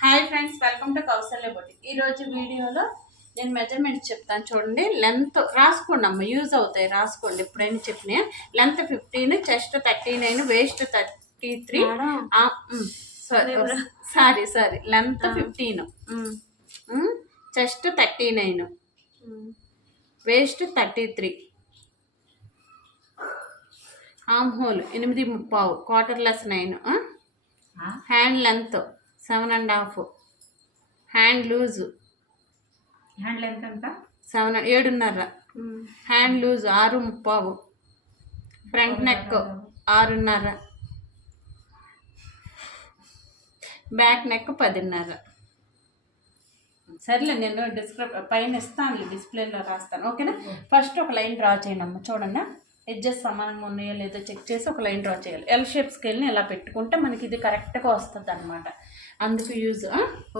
Hi friends, welcome to Kausalya boutique. ఈరోజు వీడియోలో నేను మెజర్మెంట్స్ చెప్తాను చూడండి. లెంత్ రాసుకోండి అమ్మ, యూజ్ అవుతాయి, రాసుకోండి. ఎప్పుడైనా చెప్పినా length 15, chest 39, waist 33. Sorry length 15, chest 39, waist 33, arm hole 8.5, quarter less 9, hand length 7.5, hand loose hand length ఎంత 7.5, hand loose 6.5, front neck 6.5, back neck 10.5. సర్లే, నేను పైన ఇస్తాను, డిస్ప్లేలో రాస్తాను. ఓకేనా? ఫస్ట్ ఒక లైన్ డ్రా చేయండి అమ్మ. చూడండి, ఎడ్జెస్ సమానంగా ఉన్నాయో లేదో చెక్ చేసి ఒక లైన్ డ్రా చేయాలి. ఎల్ షేప్ స్కేల్ని ఇలా పెట్టుకుంటే మనకి ఇది కరెక్ట్గా వస్తుంది అనమాట. అందుకు యూజ్.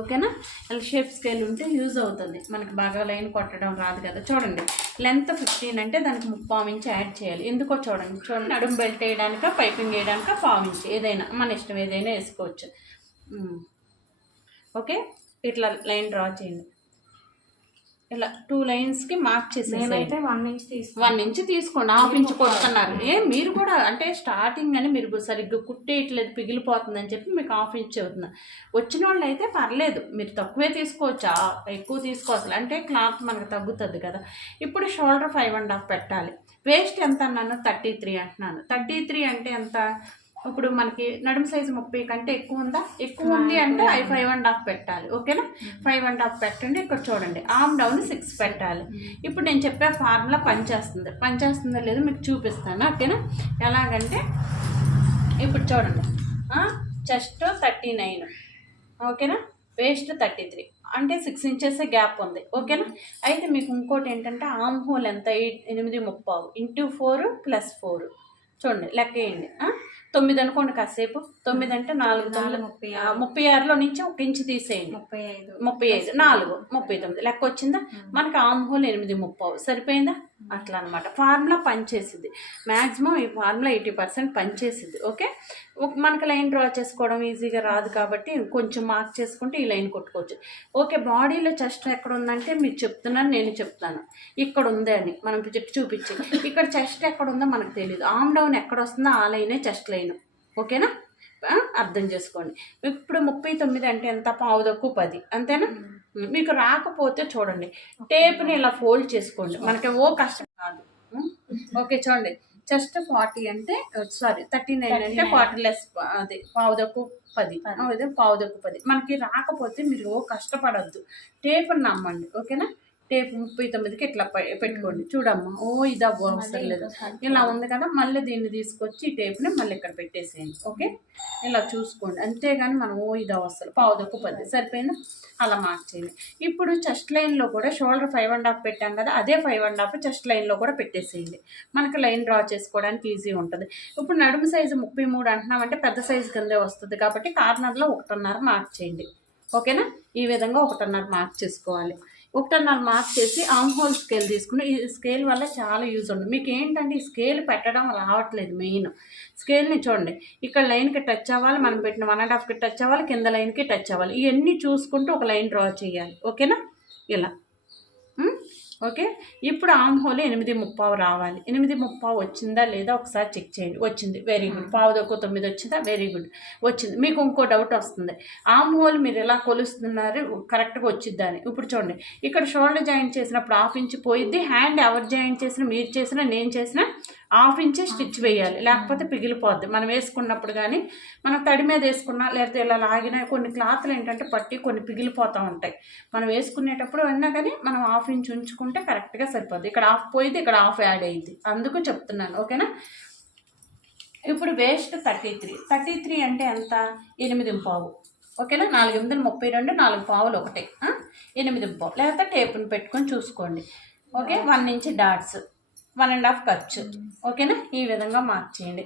ఓకేనా? ఎల్ షేప్ స్కేల్ ఉంటే యూజ్ అవుతుంది మనకి. బాగా లైన్ కొట్టడం రాదు కదా. చూడండి, లెంత్ 15 అంటే దానికి 3.5 ఇంచ్ యాడ్ చేయాలి. ఎందుకో చూడండి. నడుము బెల్ట్ వేయడానిక, పైపింగ్ వేయడానిక 1.5 ఇంచ్, ఏదైనా మన ఇష్టం, ఏదైనా వేసుకోవచ్చు. ఓకే, ఇట్లా లైన్ డ్రా చేయండి. ఇలా 2 లైన్స్కి మార్క్ చేసేసి 1 ఇంచ్ తీసుకోండి. 1/2 ఇంచ్ కొడుతున్నారు. మీరు కూడా అంటే స్టార్టింగ్ అని మీరు సరిగ్గా కుట్టేయట్లేదు, పిగిలిపోతుందని చెప్పి మీకు 1/2 ఇంచ్ అవుతుంది. వచ్చిన వాళ్ళు అయితే పర్లేదు, మీరు తక్కువే తీసుకోవచ్చు, ఎక్కువ తీసుకోవచ్చు. అంటే క్లాత్ మనకు తగ్గుతుంది కదా. ఇప్పుడు షోల్డర్ 5.5 పెట్టాలి. వేస్ట్ ఎంత అన్నాను? 33 అంటున్నాను. 33 అంటే ఎంత? ఇప్పుడు మనకి నడుము సైజు 30 కంటే ఎక్కువ ఉందా? ఎక్కువ ఉంది అంటే 5.5 పెట్టాలి. ఓకేనా? 5.5 పెట్టండి. ఇక్కడ చూడండి, ఆర్మ్ డౌన్ 6 పెట్టాలి. ఇప్పుడు నేను చెప్పే ఫార్ములా పనిచేస్తుందో లేదో మీకు చూపిస్తాను. ఓకేనా? ఎలాగంటే ఇప్పుడు చూడండి, చెస్ట్ 39, ఓకేనా, వేస్ట్ 33 అంటే 6 ఇంచెస్ గ్యాప్ ఉంది. ఓకేనా? అయితే మీకు ఇంకోటి ఏంటంటే ఆర్మ్ హోల్ ఎంత? 8.5 ఇంటూ 4 + 4. చూడండి, లెక్క వేయండి. 9 అనుకోండి. కాసేపు 9 అంటే 4 36లో నుంచి 1 ఇంచ్ తీసేయండి. 35 4 39. లెక్క వచ్చిందా? మనకి ఆర్మ్ హోల్ 8.5 సరిపోయిందా? అట్లా అనమాట. ఫార్ములా పనిచేసింది. మ్యాక్సిమం ఈ ఫార్ములా 80% పనిచేసింది. ఓకే, మనకి లైన్ డ్రా చేసుకోవడం ఈజీగా రాదు కాబట్టి కొంచెం మార్క్ చేసుకుంటే ఈ లైన్ కొట్టుకోవచ్చు. ఓకే, బాడీలో చెస్ట్ ఎక్కడ ఉందంటే మీరు చెప్తున్నాను, నేను చెప్తాను. ఇక్కడ ఉంది అని మనం చూపించి, ఇక్కడ చెస్ట్ ఎక్కడ ఉందో మనకు తెలియదు. ఆర్మ్ డౌన్ ఎక్కడ వస్తుందో ఆ లైనే చెస్ట్ లైన్. ఓకేనా? అర్థం చేసుకోండి. ఇప్పుడు 39 అంటే ఎంత? 9:10, అంతేనా? మీకు రాకపోతే చూడండి, టేప్ని ఇలా ఫోల్డ్ చేసుకోండి. మనకి కష్టం కాదు. ఓకే, చూడండి, చెస్ట్ 40 అంటే 39 అంటే క్వార్టర్లెస్, అది 9:10, 9:10. మనకి రాకపోతే మీరు కష్టపడద్దు, టేప్ని నమ్మండి. ఓకేనా? టేప్ 39కి ఇట్లా పెట్టుకోండి. చూడమ్మా, ఇది అవసరం లేదు, ఇలా ఉంది కదా. మళ్ళీ దీన్ని తీసుకొచ్చి ఈ టేప్ని మళ్ళీ ఇక్కడ పెట్టేసేయండి. ఓకే, ఇలా చూసుకోండి. అంతేగాని మనం ఇది అవసరం 9:10 సరిపోయిందా? అలా మార్క్ చేయండి. ఇప్పుడు చెస్ట్ లైన్లో కూడా షోల్డర్ 5.5 పెట్టాం కదా, అదే 5.5 చెస్ట్ లైన్లో కూడా పెట్టేసేయండి. మనకి లైన్ డ్రా చేసుకోవడానికి ఈజీ ఉంటుంది. ఇప్పుడు నడుము సైజు 33 అంటున్నామంటే పెద్ద సైజు కిందే వస్తుంది కాబట్టి కార్నర్లో 1.5 మార్క్ చేయండి. ఓకేనా? ఈ విధంగా 1.5 మార్క్ చేసుకోవాలి. 1.5 మార్క్ చేసి ఆర్మ్ హోల్ స్కేల్ తీసుకుని, ఈ స్కేల్ వల్ల చాలా యూజ్ ఉంది మీకు. ఏంటంటే ఈ స్కేల్ పెట్టడం రావట్లేదు. మెయిన్ స్కేల్ని చూడండి, ఇక్కడ లైన్కి టచ్ అవ్వాలి, మనం పెట్టిన 1.5కి టచ్ అవ్వాలి, కింద లైన్కి టచ్ అవ్వాలి. ఇవన్నీ చూసుకుంటూ ఒక లైన్ డ్రా చేయాలి. ఓకేనా? ఇలా. ఓకే, ఇప్పుడు ఆర్మ్ హోల్ 8.5 రావాలి. 8.5 వచ్చిందా లేదా ఒకసారి చెక్ చేయండి. వచ్చింది, వెరీ గుడ్. 9:10 వచ్చిందా? వెరీ గుడ్, వచ్చింది. మీకు ఇంకో డౌట్ వస్తుంది, ఆర్మ్ హోల్ మీరు ఎలా కొలుస్తున్నారు, కరెక్ట్గా వచ్చిద్దని. ఇప్పుడు చూడండి, ఇక్కడ షోల్డర్ జాయింట్ చేసినప్పుడు 1/2 ఇంచ్ పోయిద్ది. హ్యాండ్ ఎవరు జాయింట్ చేసినా, మీరు చేసినా, నేను చేసినా 1/2 ఇంచ్ స్టిచ్ వేయాలి, లేకపోతే పిగిలిపోద్ది. మనం వేసుకున్నప్పుడు కానీ, మనం తడి మీద వేసుకున్నా, లేకపోతే ఇలా లాగినా, కొన్ని క్లాత్లు ఏంటంటే పట్టి కొన్ని పిగిలిపోతూ ఉంటాయి. మనం వేసుకునేటప్పుడు అయినా కానీ మనం 1/2 ఇంచ్ ఉంచుకుంటే కరెక్ట్గా సరిపోద్ది. ఇక్కడ 1/2 పోయిద్ది, ఇక్కడ 1/2 యాడ్ అయ్యింది, అందుకు చెప్తున్నాను. ఓకేనా? ఇప్పుడు వేస్ట్ 33 అంటే ఎంత? 8.5. ఓకేనా? 4 8 32, 4 పావులు 1, 8.5. లేకపోతే టేపుని పెట్టుకొని చూసుకోండి. ఓకే, 1 ఇంచ్ డాట్స్, 1.5 ఖర్చు. ఓకేనా? ఈ విధంగా మార్క్ చేయండి.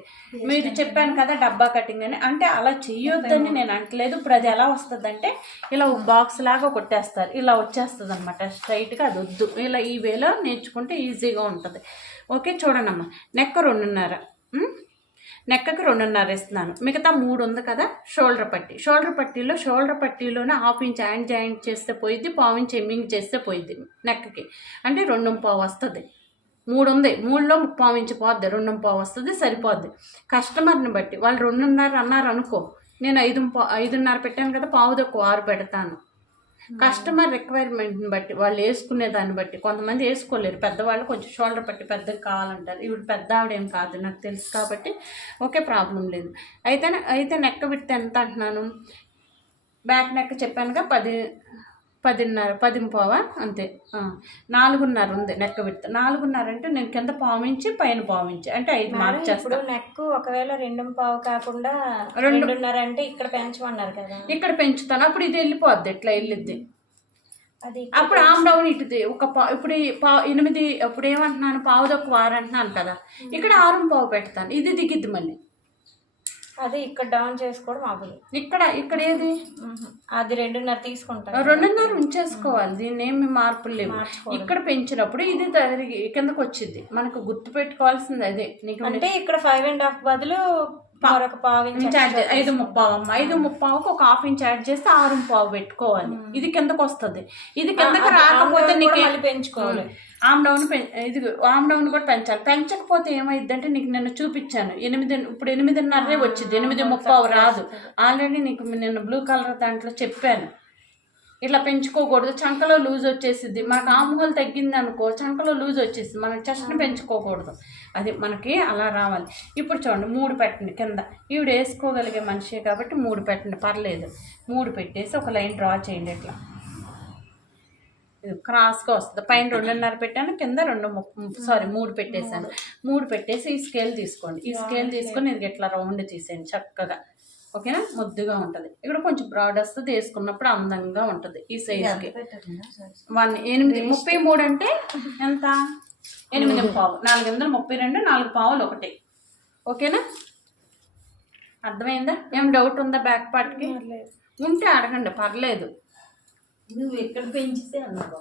మీరు చెప్పాను కదా డబ్బా కటింగ్ అని, అంటే అలా చెయ్యొద్దని నేను అంటలేదు. ఇప్పుడు అది ఎలా వస్తుంది అంటే ఇలా బాక్స్ లాగా కొట్టేస్తారు, ఇలా వచ్చేస్తుంది అనమాట స్ట్రైట్గా. అది వద్దు, ఇలా ఈ వేలో నేర్చుకుంటే ఈజీగా ఉంటుంది. ఓకే, చూడండి అమ్మ, నెక్ 2.5, నెక్కకి 2.5 ఇస్తున్నాను. మిగతా 3 ఉంది కదా షోల్డర్ పట్టి. షోల్డర్ పట్టీలోనే 1/2 ఇంచ్ హ్యాండ్ జాయింట్ చేస్తే పోయిద్ది, 1/4 ఇంచ్ ఎమ్మింగ్ చేస్తే పోయిద్ది నెక్కకి. అంటే 2.25 వస్తుంది. 3 ఉంది, 3లో 1/4 ఇంచ్ పోద్ది, 2.25 వస్తుంది, సరిపోద్ది. కస్టమర్ని బట్టి వాళ్ళు 2.5 అన్నారు అనుకో, నేను 5.5 పెట్టాను కదా, 5.25 పెడతాను. కస్టమర్ రిక్వైర్మెంట్ని బట్టి వాళ్ళు వేసుకునే దాన్ని బట్టి. కొంతమంది వేసుకోలేరు, పెద్దవాళ్ళు కొంచెం షోల్డర్ పట్టి పెద్దగా కావాలంటారు. ఇప్పుడు పెద్ద ఆవిడేం కాదు, నాకు తెలుసు కాబట్టి ఓకే, ప్రాబ్లం లేదు. అయితే నెక్క విడ్త్ ఎంత అంటున్నాను, బ్యాక్ నెక్ చెప్పానుగా 10.5 అంతే. 4.5 ఉంది నెక్క విడ్త్. 4.5 అంటే నేను కింద 1/4 ఇంచ్ పైన 1/4 ఇంచ్ అంటే 5 మార్క్ చేస్తాను. నెక్ ఒకవేళ 2.25 కాకుండా 2.5 అంటే ఇక్కడ పెంచమన్నారు కదా, ఇక్కడ పెంచుతాను. అప్పుడు ఇది వెళ్ళిపోద్ది, ఇట్లా వెళ్ళిద్ది. అప్పుడు ఆమ్ డౌన్ ఇటుది ఒక ఇప్పుడు 8, అప్పుడు ఏమంటున్నాను 1/4 అంటున్నాను కదా, ఇక్కడ 6.25 పెడతాను. ఇది దిగిద్ది మళ్ళీ. అది ఇక్కడ డౌన్ చేసుకోవడం అవ్వదు. ఇక్కడ ఏది అది 2.5 తీసుకుంటాను. 2.5 ఉంచేసుకోవాలి, దీన్ని ఏమి మార్పులు లేవు. ఇక్కడ పెంచినప్పుడు ఇది కిందకు వచ్చింది. మనకు గుర్తు పెట్టుకోవాల్సింది అదే. నీకు అంటే ఇక్కడ 5.5 బదులు మరొక 1/4 ఇంచ్ 5.25కు ఒక 1/2 ఇంచ్ యాడ్ చేస్తే 6.25 పెట్టుకోవాలి. ఇది కిందకు వస్తుంది. ఇది కిందకి రాకపోతే నీకు పెంచుకోవాలి. ఆమ్ డౌన్ కూడా పెంచాలి. పెంచకపోతే ఏమైందంటే నీకు నేను చూపించాను 8, ఇప్పుడు 8.5 వచ్చింది, 8.30 రాదు. ఆల్రెడీ నీకు నేను బ్లూ కలర్ దాంట్లో చెప్పాను. ఇట్లా పెంచుకోకూడదు, చంకలో లూజ్ వచ్చేసిద్ది. మనకు ఆముహోలు తగ్గింది అనుకో, చంకలో లూజ్ వచ్చేసింది, మనం చెస్ట్ని పెంచుకోకూడదు. అది మనకి అలా రావాలి. ఇప్పుడు చూడండి 3 పెట్టండి కింద. ఈవిడ వేసుకోగలిగే మనిషి కాబట్టి 3 పెట్టండి, పర్లేదు. 3 పెట్టేసి ఒక లైన్ డ్రా చేయండి. ఇట్లా ఇది క్రాస్గా వస్తుంది. పైన 2.5 పెట్టాను, కింద 3 పెట్టేశాను. 3 పెట్టేసి ఈ స్కేల్ తీసుకోండి. ఈ స్కేల్ తీసుకొని ఇది ఇట్లా రౌండ్ తీసేయండి చక్కగా. ఓకేనా, ముద్దుగా ఉంటుంది. ఇక్కడ కొంచెం బ్రాడ్ వస్తుంది, వేసుకున్నప్పుడు అందంగా ఉంటుంది. ఈ సైజుకి 33 అంటే ఎంత, 8.25, 432, 4 పావులు 1. ఓకేనా, అర్థమైందా? ఏం డౌట్ ఉందా బ్యాక్ పార్ట్కి? ఉంటే అడగండి, పర్లేదు. నువ్వు ఎక్కడ పెంచితే అన్నావు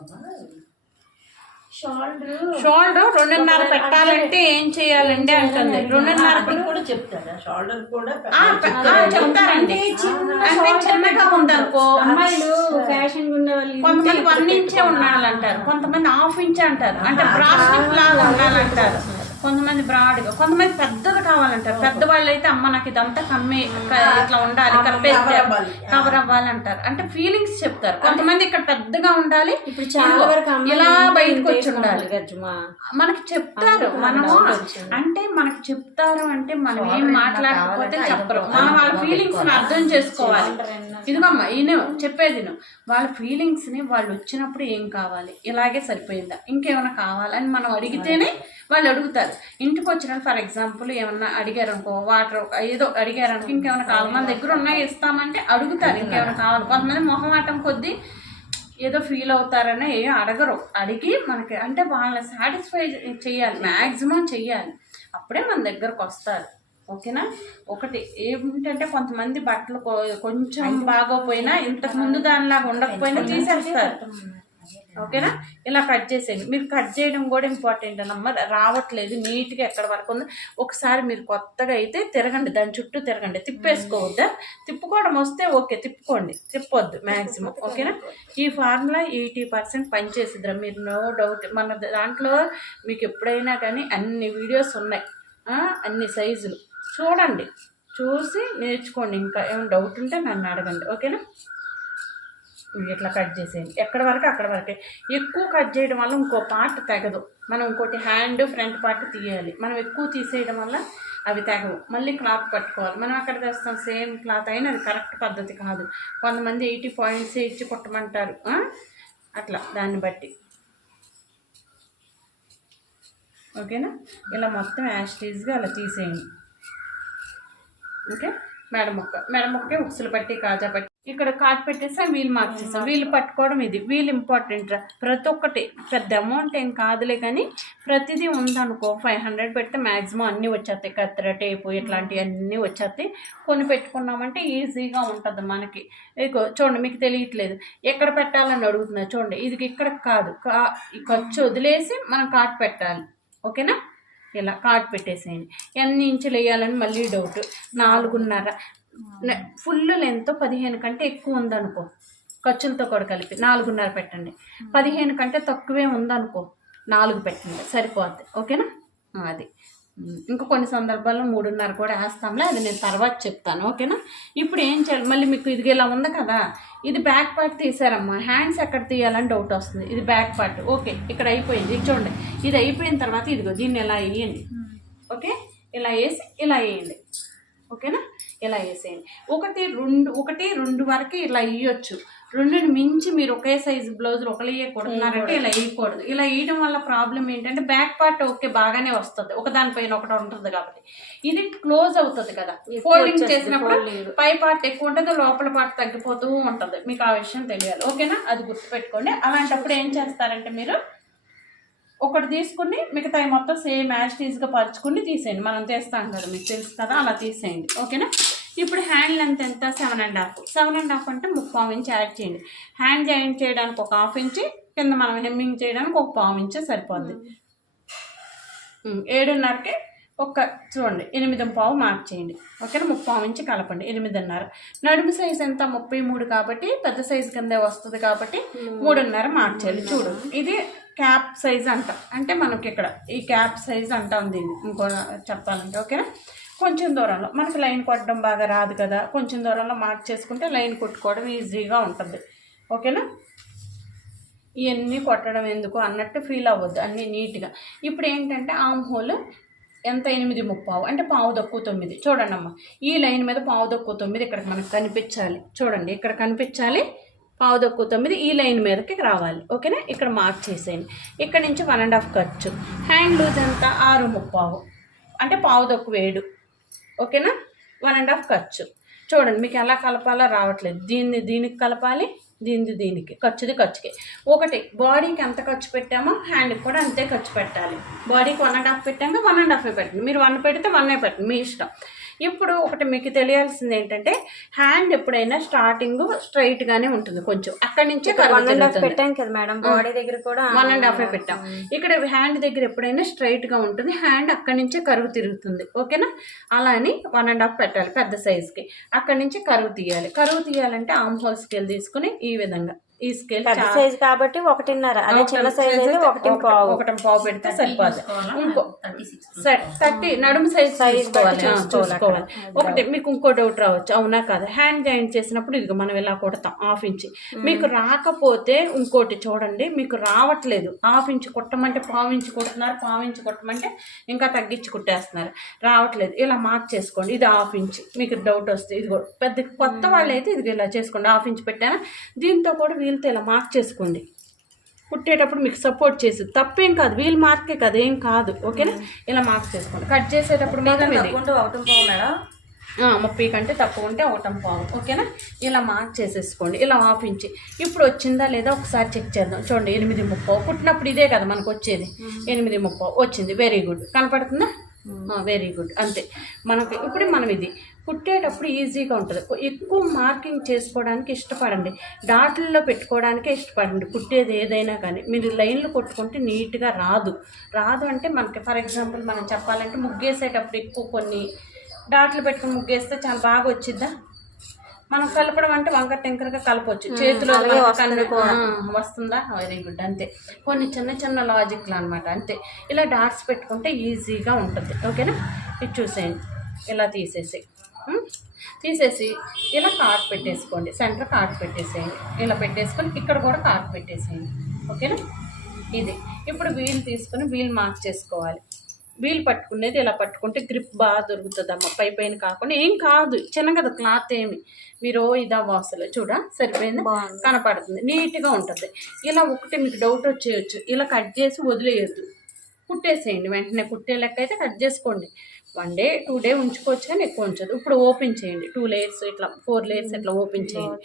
షోల్డర్ 2.5 పెట్టాలంటే ఏం చేయాలండి అంటుంది. 2.5 కూడా చెప్తారా? షోల్డర్ కూడా చెప్తారండి. అంటే చిన్నగా ఉందనుకో, అమ్మాయిలు ఫ్యాషన్ ఉన్న వాళ్ళు కొంతమంది 1 ఇంచే ఉండాలంటారు, కొంతమంది 1/2 ఇంచ్ అంటారు, అంటే బ్రాస్లెట్ లాగా ఉండాలంటారు, కొంతమంది బ్రాడ్గా, కొంతమంది పెద్దది కావాలంటారు. పెద్దవాళ్ళు అయితే అమ్మ నాకు ఇదంతా కమ్మి ఇట్లా ఉండాలి, కవర్ అవ్వాలంటారు. అంటే ఫీలింగ్స్ చెప్తారు. కొంతమంది ఇక్కడ పెద్దగా ఉండాలి, ఇప్పుడు చాలా వరకు ఇలా బయటకు వచ్చి ఉండాలి. మనకి చెప్తారు, మనము అంటే మనకి చెప్తారు అంటే మనం ఏం మాట్లాడకపోతే చెప్పరు. మనం వాళ్ళ ఫీలింగ్స్ ని అర్థం చేసుకోవాలి. ఇదిగమ్మా ఈయన చెప్పేది, వాళ్ళ ఫీలింగ్స్ ని వాళ్ళు వచ్చినప్పుడు ఏం కావాలి, ఇలాగే సరిపోయిందా, ఇంకేమైనా కావాలని మనం అడిగితేనే వాళ్ళు అడుగుతారు. ఇంటికి వచ్చిన ఫర్ ఎగ్జాంపుల్ ఏమన్నా అడిగారు అనుకో, వాటర్ ఏదో అడిగారు అనుకో, ఇంకేమైనా కావాలి, మన దగ్గర ఉన్నాయి ఇస్తామంటే అడుగుతారు, ఇంకేమైనా కావాలి. కొంతమంది మొహమాటం కొద్దీ ఏదో ఫీల్ అవుతారని అడగరు. అడిగి మనకి అంటే వాళ్ళని సాటిస్ఫై చేయాలి, మ్యాక్సిమం చెయ్యాలి, అప్పుడే మన దగ్గరకు వస్తారు. ఓకేనా. ఒకటి ఏమిటంటే కొంతమంది బట్టలు కొంచెం బాగోపోయినా, ఇంతకు ముందు దానిలాగా ఉండకపోయినా తీసేస్తారు. ఓకేనా, ఇలా కట్ చేసేయండి. మీరు కట్ చేయడం కూడా ఇంపార్టెంట్ అన్నమ్మ. రావట్లేదు నీట్గా ఎక్కడ వరకు ఉంది, ఒకసారి మీరు కొత్తగా అయితే తిరగండి, దాని చుట్టూ తిరగండి, తిప్పేసుకోవద్దా. తిప్పుకోవడం వస్తే ఓకే, తిప్పుకోండి, తిప్పొద్దు మ్యాక్సిమం. ఓకేనా. ఈ ఫార్ములా 80% పనిచేసిద్దిరా, మీరు నో డౌట్. మన దాంట్లో మీకు ఎప్పుడైనా కానీ అన్ని వీడియోస్ ఉన్నాయి, అన్ని సైజులు చూడండి, చూసి నేర్చుకోండి. ఇంకా ఏమైనా డౌట్ ఉంటే నన్ను అడగండి. ఓకేనా. ఇట్లా కట్ చేసేయండి, ఎక్కడ వరకు అక్కడ వరకే. ఎక్కువ కట్ చేయడం వల్ల ఇంకో పార్ట్ తెగదు. మనం ఇంకోటి హ్యాండ్ ఫ్రంట్ పార్ట్ తీయాలి. మనం ఎక్కువ తీసేయడం వల్ల అవి తెగవు. మళ్ళీ క్లాత్ పట్టుకోవాలి. మనం అక్కడ తెస్తాం సేమ్ క్లాత్ అయినా అది కరెక్ట్ పద్ధతి కాదు. కొంతమంది 80 పాయింట్స్ ఇచ్చి కుట్టమంటారు, అట్లా దాన్ని బట్టి. ఓకేనా. ఇలా మొత్తం యాస్టీజ్గా అలా తీసేయండి. ఓకే. మెడ ముక్కే ఉక్సులు పట్టి కాజా పట్టి ఇక్కడ కాట్ పెట్టేసా, వీలు మార్క్ చేస్తాం. వీలు పట్టుకోవడం ఇది వీలు ఇంపార్టెంట్ రా. ప్రతి ఒక్కటి పెద్ద అమౌంట్ ఏం కాదులే, కానీ ప్రతిదీ ఉందనుకో 500 పెడితే మ్యాక్సిమం అన్నీ వచ్చేస్తాయి. కత్తెర, టేపు ఇట్లాంటివి అన్నీ వచ్చేస్తాయి. కొన్ని పెట్టుకున్నామంటే ఈజీగా ఉంటుంది మనకి. ఇగో చూడండి, మీకు తెలియట్లేదు ఎక్కడ పెట్టాలని అడుగుతున్నా. చూడండి, ఇది ఇక్కడ కాదు, ఈ ఖర్చు వదిలేసి మనం కాట్ పెట్టాలి. ఓకేనా. ఇలా కార్డ్ పెట్టేసేయండి. ఎన్ని ఇంచులు వేయాలని మళ్ళీ డౌట్. 4.5 ఫుల్ లెంత్ 15 కంటే ఎక్కువ ఉందనుకో, ఖర్చులతో కూడా కలిపి 4.5 పెట్టండి. 15 కంటే తక్కువే ఉందనుకో 4 పెట్టండి, సరిపోద్ది. ఓకేనా? అది ఇంకా కొన్ని సందర్భాల్లో 3.5 కూడా వేస్తాంలే, అది నేను తర్వాత చెప్తాను. ఓకేనా? ఇప్పుడు ఏం చేయాలి, మళ్ళీ మీకు ఇది ఇలా ఉంది కదా, ఇది బ్యాక్ పార్ట్ తీసారమ్మా, హ్యాండ్స్ ఎక్కడ తీయాలని డౌట్ వస్తుంది. ఇది బ్యాక్ పార్ట్. ఓకే, ఇక్కడ అయిపోయింది. ఇది చూడండి, ఇది అయిపోయిన తర్వాత ఇదిగో దీన్ని ఇలా వేయండి. ఓకే, ఇలా వేసి ఇలా వేయండి. ఓకేనా? ఇలా వేసేయండి. 1, 2 వరకు ఇలా వేయొచ్చు. 2ని మించి మీరు ఒకే సైజు బ్లౌజులు ఒకళ్ళే కొడుతున్నారంటే ఇలా వేయకూడదు. ఇలా వేయడం వల్ల ప్రాబ్లం ఏంటంటే బ్యాక్ పార్ట్ ఓకే బాగానే వస్తుంది, ఒకదానిపైన ఒకటి ఉంటుంది కాబట్టి. ఇది క్లోజ్ అవుతుంది కదా, ఫోల్డింగ్ చేసినప్పుడు పై పార్ట్ ఎక్కువ ఉంటుంది, లోపల పార్ట్ తగ్గిపోతూ ఉంటుంది. మీకు ఆ విషయం తెలియాలి. ఓకేనా? అది గుర్తుపెట్టుకోండి. అలాంటప్పుడు ఏం చేస్తారంటే మీరు ఒకటి తీసుకుని మిగతా మొత్తం సేమ్ యాజ్టీజ్గా పరుచుకుని తీసేయండి. మనం తీస్తాం కదా, మీకు తెలుసు కదా, అలా తీసేయండి. ఓకేనా? ఇప్పుడు హ్యాండ్ లెంత్ ఎంత? 7.5. 7.5 అంటే 3/4 ఇంచ్ యాడ్ చేయండి. హ్యాండ్ జాయింట్ చేయడానికి 1/2 ఇంచ్, కింద మనం హెమ్మింగ్ చేయడానికి 1/4 ఇంచ్ సరిపోద్ది. 7.5కి చూడండి 8.5 మార్క్ చేయండి. ఓకేనా? 3/4 ఇంచ్ కలపండి. 8.5. నడుము సైజ్ ఎంత? 33 కాబట్టి పెద్ద సైజు కిందే వస్తుంది కాబట్టి 3.5 మార్క్ చేయాలి. చూడు, ఇది క్యాప్ సైజ్ అంట, అంటే మనకి ఇక్కడ ఈ క్యాప్ సైజ్ అంటాం దీన్ని ఇంకో చెప్పాలంటే. ఓకేనా? కొంచెం దూరంలో మనకి లైన్ కొట్టడం బాగా రాదు కదా, కొంచెం దూరంలో మార్క్ చేసుకుంటే లైన్ కొట్టుకోవడం ఈజీగా ఉంటుంది. ఓకేనా? ఇవన్నీ కొట్టడం ఎందుకు అన్నట్టు ఫీల్ అవ్వద్దు, అన్నీ నీట్గా. ఇప్పుడు ఏంటంటే ఆమ్ హోల్ ఎంత? 8.5 అంటే 8:15. చూడండి అమ్మ, ఈ లైన్ మీద 8:15 ఇక్కడికి మనకు కనిపించాలి. చూడండి, ఇక్కడ కనిపించాలి. 8:15 ఈ లైన్ మీదకి రావాలి. ఓకేనా? ఇక్కడ మార్క్ చేసేయండి. ఇక్కడ నుంచి 1.5 ఖర్చు. హ్యాండ్ లూజ్ ఎంత? 6.5 అంటే 7:15. ఓకేనా? 1.5 ఖర్చు. చూడండి, మీకు ఎలా కలపాలో రావట్లేదు. దీనికి కలపాలి, దీనికి, ఖర్చుకి. ఒకటి బాడీకి ఎంత ఖర్చు పెట్టామో హ్యాండ్కి కూడా అంతే ఖర్చు పెట్టాలి. బాడీకి 1.5 పెట్టాక 1.5 పెట్టండి. మీరు 1 పెడితే 1 పెట్టండి, మీ ఇష్టం. ఇప్పుడు ఒకటి మీకు తెలియాల్సింది ఏంటంటే హ్యాండ్ ఎప్పుడైనా స్టార్టింగ్ స్ట్రైట్ గానే ఉంటుంది, కొంచెం అక్కడి నుంచి పెట్టాం కదా మేడం, బాడీ దగ్గర కూడా 1.5 పెట్టాం. ఇక్కడ హ్యాండ్ దగ్గర ఎప్పుడైనా స్ట్రైట్ గా ఉంటుంది, హ్యాండ్ అక్కడి నుంచే కరువు తిరుగుతుంది. ఓకేనా? అలా అని 1.5 పెట్టాలి పెద్ద సైజ్కి. అక్కడి నుంచి కరువు తీయాలంటే ఆమ్ హోల్ స్కేల్ తీసుకుని ఈ విధంగా, ఈ స్కేల్ సైజ్ కాబట్టి 1.5, అదే చిన్న సైజ్ అయితే 1.5 పెడితే సరిపోదు. ఇంకో 30 నడుము సైజ్ చూసుకోవాలి. ఒకటి మీకు ఇంకో డౌట్ రావచ్చు, అవునా కాదు, హ్యాండ్ జాయింట్ చేసినప్పుడు ఇదిగో మనం ఇలా కొడతాం 1/2 ఇంచ్. మీకు రాకపోతే ఇంకోటి చూడండి, మీకు రావట్లేదు 1/2 ఇంచ్ కుట్టమంటే 1/4 ఇంచ్ కుడుతున్నారు, 1/4 ఇంచ్ కుట్టమంటే ఇంకా తగ్గించి కుట్టేస్తున్నారు, రావట్లేదు. ఇలా మార్క్ చేసుకోండి. ఇది 1/2 ఇంచ్. మీకు డౌట్ వస్తే ఇదిగో పెద్ద కొత్త వాళ్ళు అయితే ఇది ఇలా చేసుకోండి. 1/2 ఇంచ్ పెట్టానా, దీంతో కూడా వీళ్ళతో ఇలా మార్క్ చేసుకోండి. కుట్టేటప్పుడు మీకు సపోర్ట్ చేసి తప్పేం కాదు, వీల్ మార్కే కదా, ఏం కాదు. ఓకేనా? ఇలా మార్క్ చేసుకోండి. కట్ చేసేటప్పుడు మాత్రం 30 కంటే తక్కువ ఉంటే 1.5. ఓకేనా? ఇలా మార్క్ చేసేసుకోండి. ఇలా 1/2 ఇంచ్. ఇప్పుడు వచ్చిందా లేదా ఒకసారి చెక్ చేద్దాం. చూడండి, 8.5 కుట్టినప్పుడు ఇదే కదా మనకు వచ్చేది. 8.5 వచ్చింది. Very good. కనపడుతుందా? Very good. అంతే. మనకి ఇప్పుడు మనం ఇది కుట్టేటప్పుడు ఈజీగా ఉంటుంది. ఎక్కువ మార్కింగ్ చేసుకోవడానికి ఇష్టపడండి, డాట్లలో పెట్టుకోవడానికే ఇష్టపడండి. కుట్టేది ఏదైనా కానీ మీరు లైన్లు కొట్టుకుంటే నీట్గా రాదు అంటే మనకి ఫర్ ఎగ్జాంపుల్ మనం చెప్పాలంటే ముగ్గేసేటప్పుడు ఎక్కువ కొన్ని డాట్లు పెట్టుకుని ముగ్గేస్తే చాలా బాగా వచ్చిద్దా. మనం కలపడం అంటే వంకర టెంకరగా కలపవచ్చు, చేతిలో వస్తుందా? Very good. అంతే. కొన్ని చిన్న లాజిక్లు అనమాట, అంతే. ఇలా డాట్స్ పెట్టుకుంటే ఈజీగా ఉంటుంది. ఓకేనా? ఇది చూసేయండి. ఇలా తీసేసి ఇలా కార్డ్ పెట్టేసుకోండి. సెంటర్ కార్డ్ పెట్టేసేయండి. ఇలా పెట్టేసుకొని ఇక్కడ కూడా కార్డ్ పెట్టేసేయండి. ఓకేనా? ఇది ఇప్పుడు వీల్ తీసుకొని వీల్ మార్క్ చేసుకోవాలి. వీల్ పట్టుకునేది ఇలా పట్టుకుంటే గ్రిప్ బాగా దొరుకుతుందమ్మా, పైన కాకుండా. ఏం కాదు, చిన్న కదా క్లాత్, ఏమి మీరు ఇదా వాసలు సరిపోయింది, కనపడుతుంది, నీట్గా ఉంటుంది. ఇలా ఒకటి మీకు డౌట్ వచ్చేయచ్చు, ఇలా కట్ చేసి వదిలేయద్దు, కుట్టేసేయండి. వెంటనే కుట్టే లెక్క అయితే కట్ చేసుకోండి. 1 డే 2 డే ఉంచుకోవచ్చు కానీ ఎక్కువ ఉంచదు. ఇప్పుడు ఓపెన్ చేయండి. 2 లేయర్స్ ఇట్లా 4 లేయర్స్ ఇట్లా ఓపెన్ చేయండి.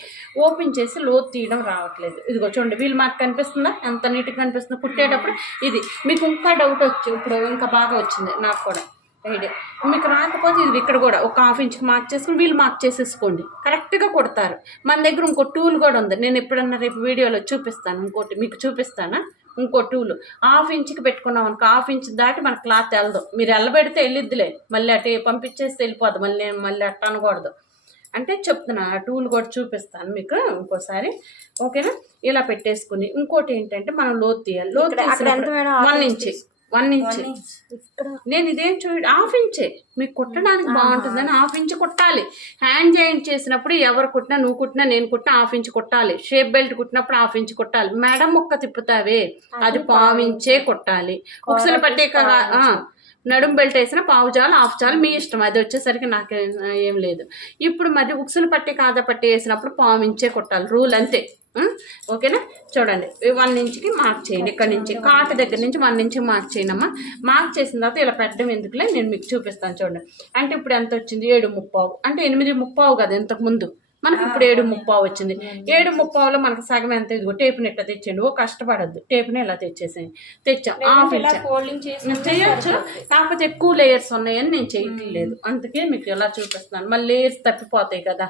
ఓపెన్ చేసి లోతు తీయడం రావట్లేదు. ఇదిగో చూడండి, వీల్ మార్క్ కనిపిస్తుందా, ఎంత నీట్గా కనిపిస్తుందో కుట్టేటప్పుడు. ఇది మీకు ఇంకా డౌట్ వచ్చు, ఇప్పుడు ఇంకా బాగా వచ్చింది నాకు కూడా ఐడియా. మీకు రాకపోతే ఇది ఇక్కడ కూడా ఒక 1/2 ఇంచ్ మార్క్ చేసుకుని వీల్ మార్క్ చేసేసుకోండి, కరెక్ట్గా కుడతారు. మన దగ్గర ఇంకో టూల్ కూడా ఉంది, నేను ఎప్పుడన్నా రేపు వీడియోలో చూపిస్తాను. ఇంకోటి మీకు చూపిస్తానా, ఇంకో టూలు 1/2 ఇంచుకి పెట్టుకున్నాం అనుకో 1/2 ఇంచ్ దాటి మన క్లాత్ వెళ్ళదు. మీరు వెళ్ళబెడితే వెళ్ళిద్దిలే, మళ్ళీ అటు పంపించేస్తే వెళ్ళిపోద్ది, మళ్ళీ అట్ట అనకూడదు. అంటే చెప్తున్నా ఆ టూల్ కూడా చూపిస్తాను మీకు ఇంకోసారి. ఓకేనా? ఇలా పెట్టేసుకుని ఇంకోటి ఏంటంటే మనం లోతు తీయాలి. లోతు 1 ఇంచ్ 1 ఇంచ్. నేను ఇదేం 1/2 ఇంచే మీకు కుట్టడానికి బాగుంటుందని 1/2 ఇంచ్ కుట్టాలి. హ్యాండ్ జాయింట్ చేసినప్పుడు ఎవరు కుట్టినా, నువ్వు కుట్టినా నేను కుట్టినా 1/2 ఇంచ్ కుట్టాలి. షేప్ బెల్ట్ కుట్టినప్పుడు 1/2 ఇంచ్ కుట్టాలి. మెడ ముక్క తిప్పుతావే అది 1/4 ఇంచే కుట్టాలి. ఉక్సులు పట్టే నడుము బెల్ట్ వేసిన 1/2 చాలు 1/2 చాలు మీ ఇష్టం. అది వచ్చేసరికి నాకు ఏం లేదు. ఇప్పుడు మరి ఉక్సులు పట్టి కాదా పట్టి వేసినప్పుడు 1/4 ఇంచే కుట్టాలి, రూల్ అంతే. ఓకేనా? చూడండి 1 ఇంచ్కి మార్క్ చేయండి. ఇక్కడ నుంచి కాటు దగ్గర నుంచి 1 ఇంచ్కి మార్క్ చేయండమ్మా. మార్క్ చేసిన తర్వాత ఇలా పెట్టడం ఎందుకులే, నేను మీకు చూపిస్తాను చూడండి. అంటే ఇప్పుడు ఎంత వచ్చింది? 7:30. అంటే 8:30 కదా ఇంతకు ముందు, మనకి ఇప్పుడు 7:30 వచ్చింది. 7:30లో మనకు సగం ఎంత? ఇదిగో టేపుని ఇట్లా తెచ్చేయండి. కష్టపడద్దు, టేపుని ఇలా తెచ్చేసేయండి. తెచ్చాం 1/2 ఇంచ్ చేయొచ్చు, కాకపోతే ఎక్కువ లేయర్స్ ఉన్నాయని నేను చేయట్లేదు, అందుకే మీకు ఇలా చూపిస్తున్నాను. మళ్ళీ లేయర్స్ తప్పిపోతాయి కదా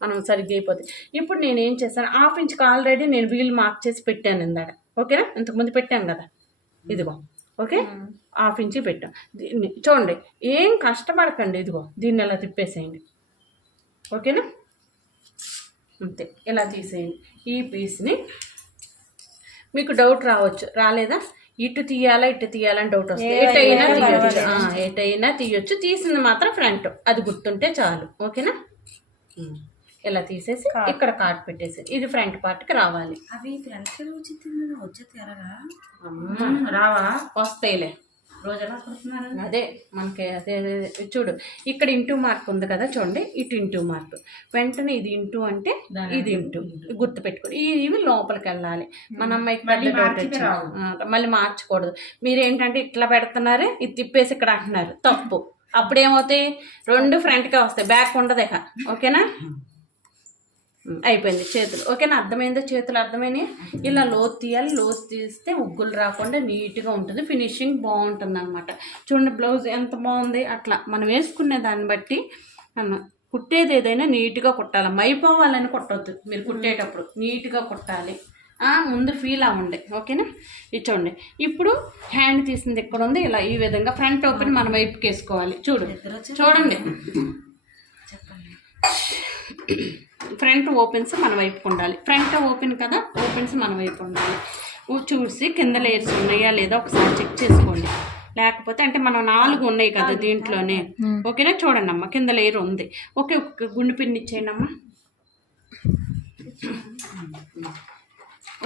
మనం సరిగ్గా అయిపోతాయి. ఇప్పుడు నేను ఏం చేస్తాను, 1/2 ఇంచ్కి ఆల్రెడీ నేను వీల్ మార్క్ చేసి పెట్టాను ఇందాక. ఓకేనా? ఇంతకుముందు పెట్టాను కదా, ఇదిగో. ఓకే, 1/2 ఇంచ్కి పెట్టాం. దీన్ని చూడండి, ఏం కష్టపడకండి. ఇదిగో దీన్ని ఇలా తిప్పేసేయండి. ఓకేనా? అంతే, ఇలా తీసేయండి. ఈ పీస్ని మీకు డౌట్ రావచ్చు, రాలేదా? ఇటు తీయాలా ఇటు తీయాలని డౌట్ వస్తుంది. ఎటైనా తీయొచ్చు, ఎటైనా తీయొచ్చు. తీసింది మాత్రం ఫ్రంట్, అది గుర్తుంటే చాలు. ఓకేనా? ఇలా తీసేసి ఇక్కడ కార్డ్ పెట్టేసి ఇది ఫ్రంట్ పార్ట్కి రావాలి. అవి ఫ్రంట్ రావా? వస్తాయిలే, రోజు ఎలా కుడుతున్నారు? అదే మనకి అదే చూడు, ఇక్కడ ఇంటూ మార్క్ ఉంది కదా, చూడండి ఇటు ఇంటూ మార్క్, వెంటనే ఇది ఇంటూ అంటే ఇది ఇంటూ గుర్తు పెట్టుకోండి. ఇవి లోపలికి వెళ్ళాలి. మన అమ్మాయికి పెద్ద డౌట్ వచ్చింది, మళ్ళీ మార్చకూడదు. మీరేంటంటే ఇట్లా పెడుతున్నారే, ఇది తిప్పేసి ఇక్కడ అంటున్నారు, తప్పు. అప్పుడేమవుతాయి? 2 ఫ్రంట్కే వస్తాయి, బ్యాక్ ఉండదు ఇక. ఓకేనా? అయిపోయింది చేతులు. ఓకేనా? అర్థమైందో? చేతులు అర్థమైనాయి. ఇలా లోతు తీయాలి, లోతు తీస్తే ఉగ్గులు రాకుండా నీట్గా ఉంటుంది, ఫినిషింగ్ బాగుంటుంది అనమాట. చూడండి బ్లౌజ్ ఎంత బాగుంది. అట్లా మనం వేసుకునే దాన్ని బట్టి కుట్టేది ఏదైనా నీట్గా కుట్టాలి, మైపోవాలని కుట్టవద్దు. మీరు కుట్టేటప్పుడు నీట్గా కుట్టాలి, ముందు ఫీల్ అవ్వండి. ఓకేనా? ఇది చూడండి, ఇప్పుడు హ్యాండ్ తీసింది ఎక్కడ ఉంది, ఇలా ఈ విధంగా ఫ్రంట్ ఓపెన్ మన వైపుకి వేసుకోవాలి. చూడండి ఫ్రంట్ ఓపెన్స్ మన వైపుకు ఉండాలి. ఫ్రంట్ ఓపెన్ కదా, ఓపెన్స్ మన వైపు ఉండాలి. చూసి కింద లేయర్స్ ఉన్నాయా లేదా ఒకసారి చెక్ చేసుకోండి. లేకపోతే అంటే మనం 4 ఉన్నాయి కదా దీంట్లోనే. ఓకేనా? చూడండి అమ్మ, కింద లేయర్ ఉంది. ఓకే, ఒక గుండు పిన్ ఇచ్చేయండి అమ్మ.